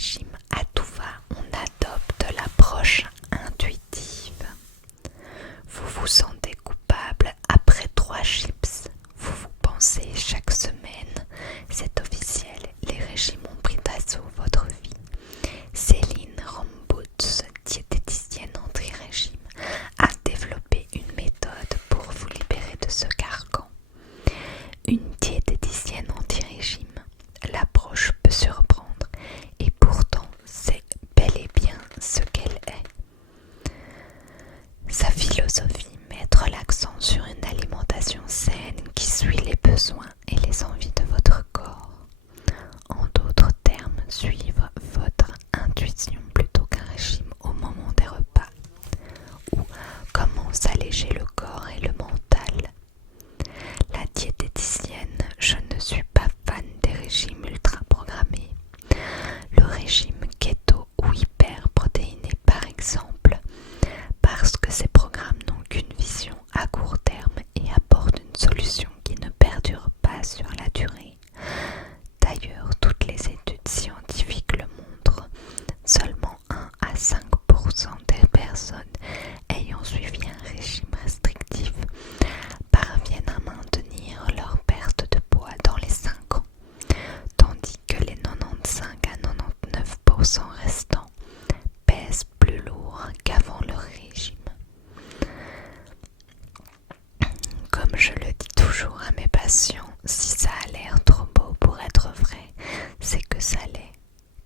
régime à tout va, on adopte l'approche intuitive. Vous vous sentez coupable après 3 chips. Vous pensez chaque semaine. C'est officiel, les régimes ont pris d'assaut votre vie. Céline Rombouts, diététicienne anti-régime, a développé une méthode pour vous libérer de ce carcan. Une diététicienne anti-régime. L'approche peut surprendre et pourtant c'est bel et bien ce qu'elle est. Sa philosophie, mettre l'accent sur une alimentation saine qui suit les besoins et les envies de votre corps. En d'autres termes, suivre votre intuition plutôt qu'un régime au moment des repas. Ou comment s'alléger le corps et le mental. La diététicienne, je ne suis pas fan des régimes ultra programmés. Le régime keto ou hyperprotéiné par exemple, parce que ces programmes n'ont qu'une vision à court terme et apportent une solution qui ne perdure pas sur la durée. D'ailleurs, toutes les études scientifiques le montrent, seulement 1 à 5% des personnes ayant suivi un régime restrictif parviennent à maintenir leur perte de poids dans les 5 ans, tandis que les 95 à 99% restants pèsent plus lourd qu'avant leur régime. Comme je le dis toujours à mes patients, si ça a l'air trop beau pour être vrai, c'est que ça l'est.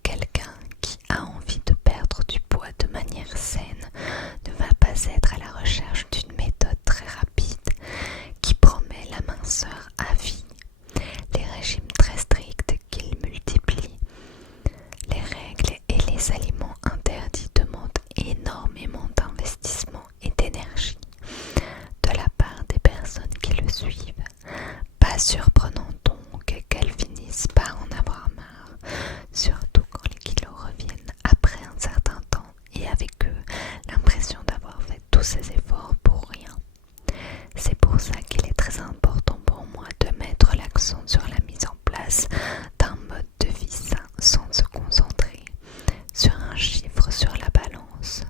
Quelqu'un qui a envie de perdre du poids de manière saine ne va pas être à la recherche d'une méthode très rapide qui promet la minceur à vie. Les régimes très stricts qu'ils multiplient, les règles et les aliments interdits demandent énormément d'investissement et d'énergie de la part des personnes qui le suivent. Pas surprenant donc qu'elles finissent par en avoir marre, surtout quand les kilos reviennent après un certain temps et avec eux l'impression d'avoir fait tous ces efforts pour rien. C'est pour ça qu'il est très important pour moi de mettre l'accent sur la mise en place d'un mode de vie sain sans se concentrer sur un chiffre sur la balance.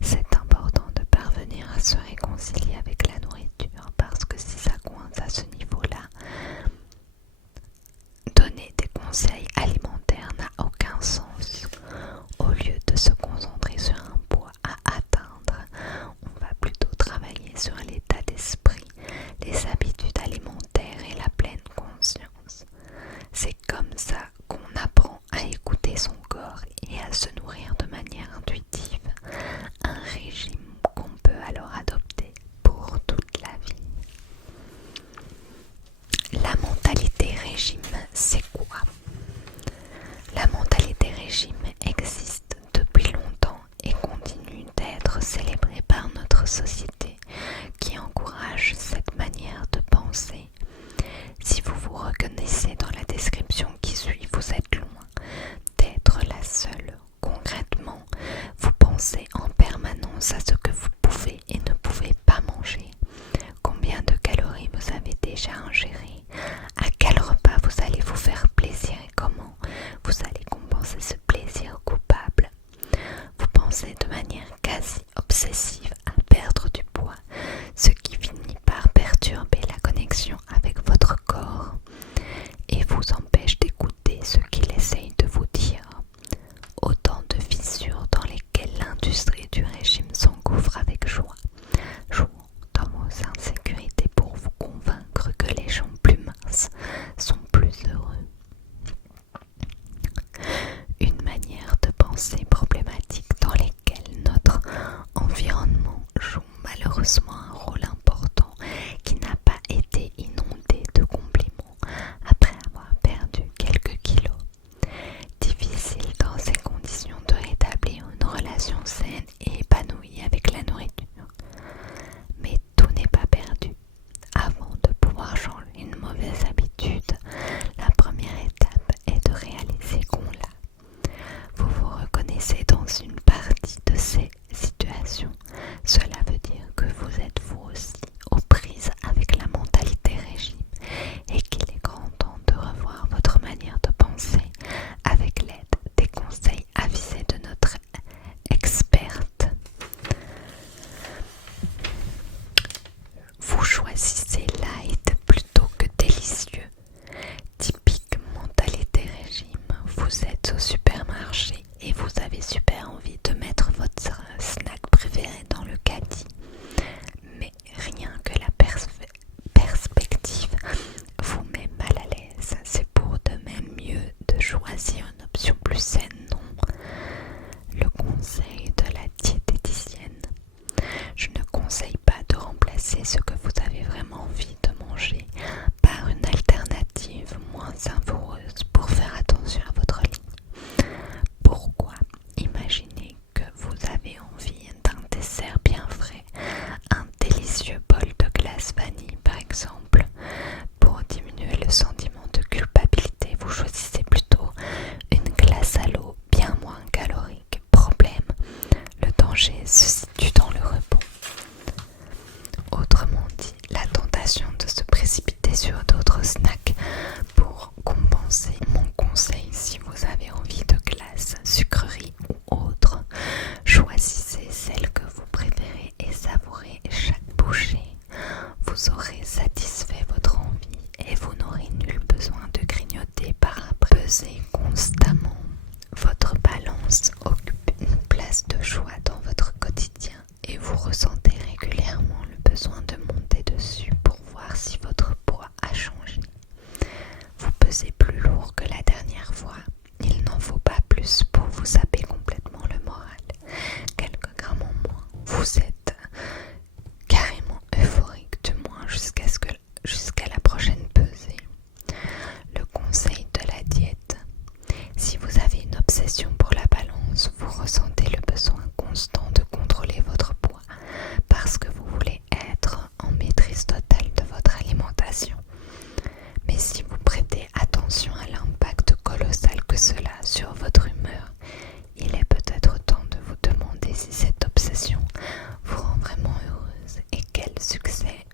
C'est important de parvenir à se réconcilier avec la nourriture parce que si ça coince à ce niveau-là, donner des conseils alimentaires n'a aucun sens. Au lieu de se concentrer sur un poids à atteindre, on va plutôt travailler sur l'état d'esprit, les habitudes alimentaires et la pleine conscience. C'est comme ça qu'on apprend à écouter son corps et à se nourrir de manière intuitive. Un régime qu'on peut alors adopter pour toute la vie. La mentalité régime, c'est quoi? Vous êtes au supermarché et vous avez super envie de mettre votre snack préféré dans le caddie. Mais rien que la perspective vous met mal à l'aise. C'est pour de même mieux de choisir une option plus saine, non? Le conseil de la diététicienne. Je ne conseille pas de remplacer ce que vous avez vraiment envie de manger par une alternative moins savoureuse pour faire attention à votre ligne. Pourquoi? Imaginez que vous avez envie d'un dessert bien frais, un délicieux bol de glace vanille par exemple. Pour diminuer le sentiment de culpabilité, vous choisissez plutôt une glace à l'eau bien moins calorique. Problème, le danger se situe dans le rebond. Autrement dit, la tentation de se précipiter sur d'autres snacks pour compenser. Mon conseil, si vous avez envie de glace, sucrerie ou autre, choisissez celle que vous préférez et savourez chaque bouchée. Vous aurez satisfait votre envie et vous n'aurez nul besoin de grignoter par après. Pesez constamment. Votre balance occupe une place de choix dans votre quotidien et vous ressentez régulièrement le besoin de monter dessus pour voir si votre poids a changé. Vous pesez plus lourd que la dernière fois. Il n'en faut pas plus pour vous saper complètement le moral. Quelques grammes en moins. Vous êtes carrément euphorique, du moins jusqu'à la prochaine pesée. Le conseil de la diète. Si vous avez une obsession pour la balance, vous ressentez le besoin constant de contrôler votre poids parce que vous voulez être en maîtrise totale de votre alimentation. Mais si vous prêtez attention à l'impact colossal que cela a sur votre humeur, il est peut-être temps de vous demander si cette obsession vous rend vraiment heureuse et quel succès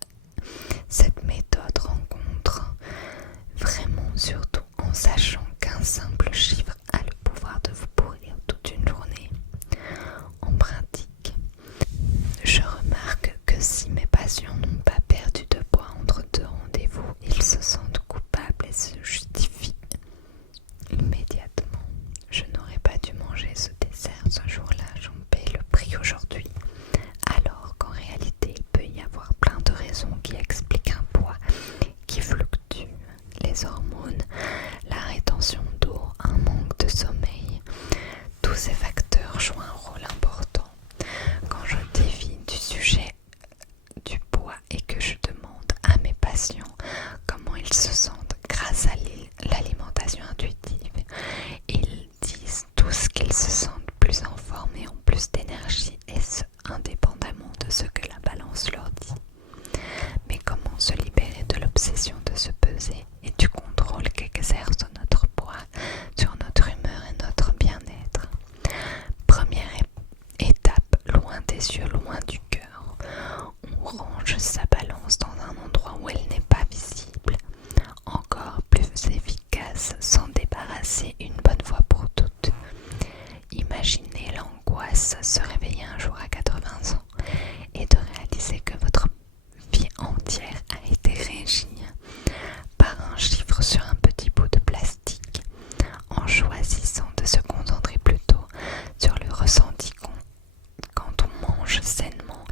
cette méthode rencontre vraiment, surtout en sachant qu'un simple chiffre a le pouvoir de vous pourrir toute une journée. En pratique, je remarque que si mes patients n'ont pas perdu de poids entre deux rendez-vous, ils se sentent coupables et se justifient immédiatement. Je n'aurais pas dû manger ce dessert ce jour-là, j'en paie le prix aujourd'hui. Alors qu'en réalité, il peut y avoir plein de raisons qui expliquent un poids qui fluctue. Les hormones, la rétention d'eau, un manque de sommeil, tous ces facteurs jouent un rôle important. Quand je dévie du sujet du poids et que je demande à mes patients comment ils se sentent grâce à l'alimentation intuitive, ils disent tous qu'ils se sentent plus en forme et ont plus d'énergie, et ce, indépendamment de ce que la balance leur dit. Mais comment se libérer de l'obsession de se peser et du contrôle qu'exerce notre poids sur notre humeur et notre bien-être? Première étape, loin des yeux, loin du cœur. On range sa balance dans un endroit où elle n'est pas visible. Encore plus efficace, s'en débarrasser une bonne fois pour toutes. Imaginez l'angoisse, se réveiller un jour à 80 ans et de réaliser que votre vie entière a été régie par un chiffre sur un petit bout de plastique, en choisissant de se concentrer plutôt sur le ressenti quand on mange sainement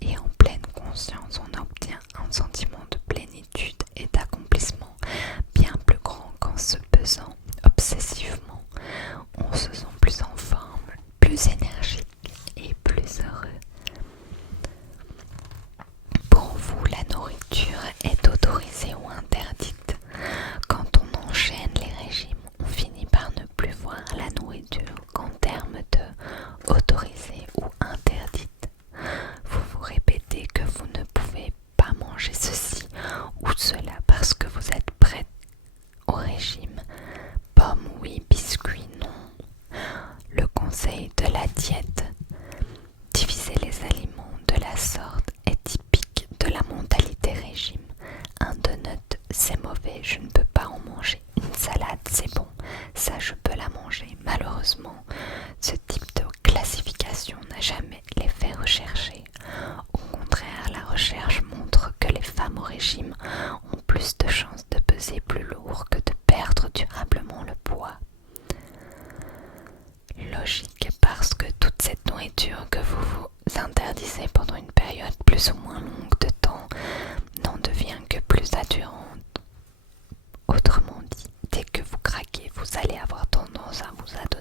et en pleine conscience. On obtient un sentiment de plénitude et d'accomplissement bien plus grand qu'en se pesant obsessivement. On se sent plus en forme, plus énergique et plus heureux. Pour vous, la nourriture est autorisée ou interdite? Quand on enchaîne les régimes, on finit par ne plus voir la nourriture qu'en termes de autorisée ou interdite. Vous vous répétez que vous ne pouvez pas manger ceci ou cela parce que vous êtes prêt au régime. Pommes oui, biscuits non. Le conseil de la diète. Diviser les aliments de la sorte est typique de la mentalité régime. Un donut, c'est mauvais, je ne peux pas en manger. Une salade, c'est bon, ça je peux la manger. Malheureusement, ce type de classification n'a jamais l'effet recherché. Au contraire, la recherche montre que les femmes au régime ont plus de chances de peser plus lourd que de perdre durablement le poids. ça vous a